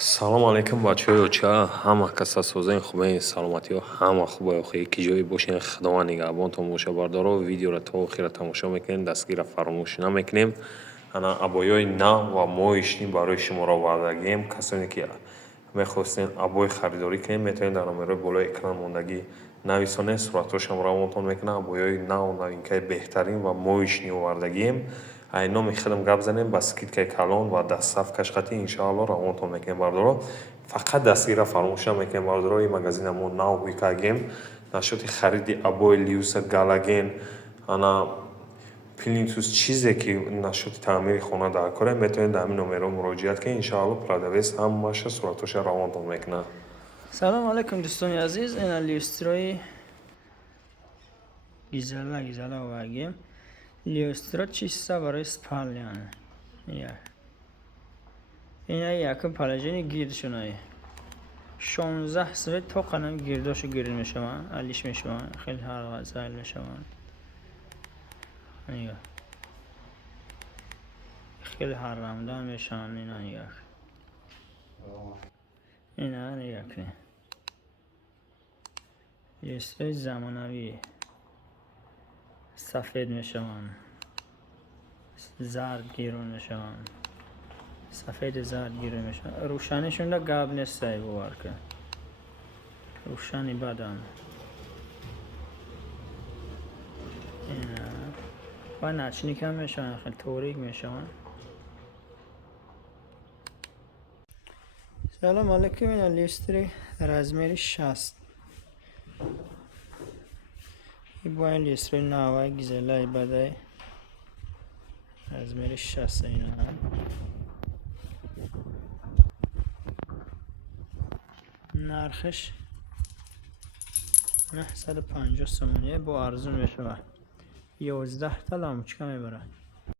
салом алейкум бачаҳои оча, ҳама каса созаи хубаи саломатиҳо, ҳама хубаи охи ки ҷое бошен худованд нигаҳбон тамошобардаро видеоро то охира тамошо мекунем, дастгира фаромӯш намекунем. Ана абоёи нав ва моҳишнӣ барои шуморо овардагием. Касоне ки мехостем абой харидорӣ кунем, метавонед дар номерҳои болои экран мондагӣ нависонед, суратҳоашам равонтон мекунам. Абоёи нав, новинкаи беҳтарин ва моҳишнӣ овардагием. Ай номи худам гап занем ба скидкаи калон ва дастсаф кашқатӣ иншоалло равонтон мекунем бардоро. Фақат дастгира фаромӯш намекунем бардоро. Ин магазина мо нав викагем нашоти хариди абои Liusa Галоген ана Плинтус чизе ки нашоти таъмири хона дар кора метавонед дар ҳамин номерҳо муроҷиат кунед. Иншоалло продавец ҳамаша суратҳоша равонтон мекунад. Салом алейкум дӯстони азиз, ина люстрои гизала овардем. Люстро чиста барои спалнян. Ина яка палажини гирдшунай 16 свет тоқанам гирдошу гирд мешаванд, алиш мешаванд, хеле ҳар зайл мешаванд. خیلی حرامدار میشن اینا یک اینا یک لیستای زمانوی سفید میشون، زرد گیرون میشون، سفید زرد گیرون میشون. روشنیشون دا گاب نیست باور که روشنی بدن اینا و نچنیک هم میشون، خیلی توریک میشون. سلام علیکم، این لیستری رزمری 60 این با این لیستری نوای گیزلای بدای رزمری 60 اینا هم نرخش 950 سومنیه با ارزون میشه 11 تا لامچکا میبره.